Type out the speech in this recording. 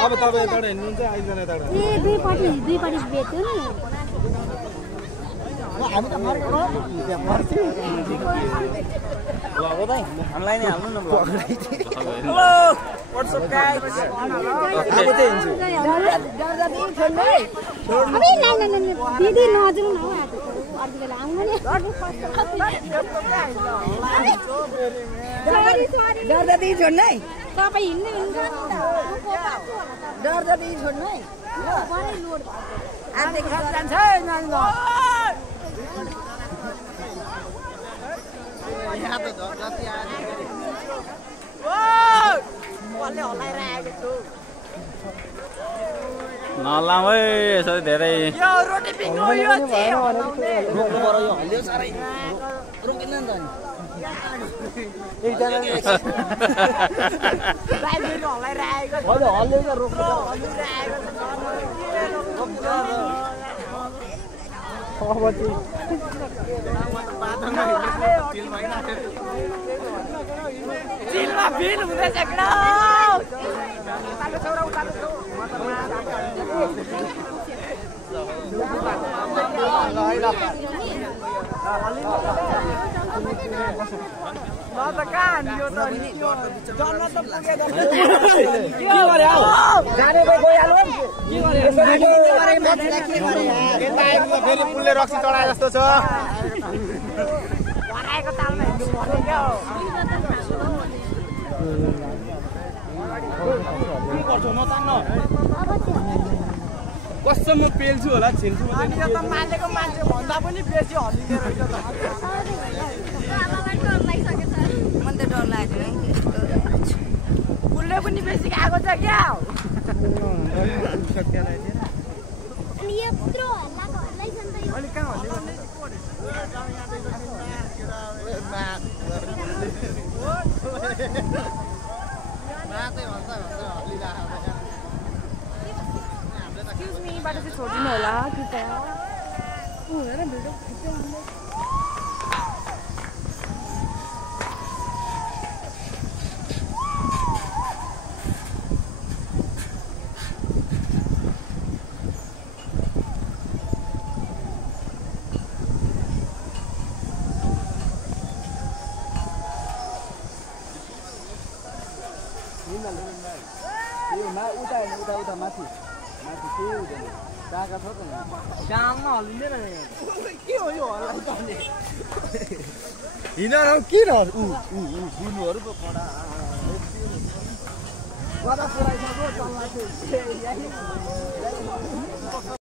अब तपाईँ यता हिँड्नुहुन्छ आइजना यता दुई पार्टी बेच्यो नि हामी त मरेको हो त्यहाँ मर्छु ल हो भाइ हामीलाई नै हाल्नु न हेलो व्हाट्स अप गाइस अब त हिँड्छु अबे नाइ दिदी नजाउँ न अर्को बेला आउनु नि सरी डर जति छोड्नु है तपाईँ हिँड्नु हुन्छ डर जति छोड्नु है ल बरै लोड आन्टी खस जान्छ है नानी यहाँ त डर जति आयो ओ मले हल्लाइरहेको छु नलाम है यसरी धेरै यो रोटी पिङो यो चाहिँ रोक्नु पर्यो यो हल्लियो सारै रोकिन्न नि त एकजना ड्राइभर हल्लाइरहेको छ हल्लियो त रोक्नु चिलमा फिल हुँदैछ कडा उताल्नु छोरा उताल्नु फेरि पुलले रक्सी चढाए जस्तो छ कसम म पेल्छु होला छिल्छु मान्छेको मान्छे भन्दा पनि बेसी हल्लिँदै रहेछ मन त डर लाग्यो पुलले पनि बेसी आएको छ क्या अनि यत्रो हल्लाको हल्लाइछन् त यो अनि कहाँ हल्लियो एक्सक्युज मी बाट चाहिँ छोडिदिनु होला कृपया हेर भिडियो खिच्यो उता माथि डाका छ त श्याममा हल्लिँदैन के हो यो हल्लाउने हिँड के र बुनुहरू पो कडा गदा पुऱ्याइसक्यो चल्ला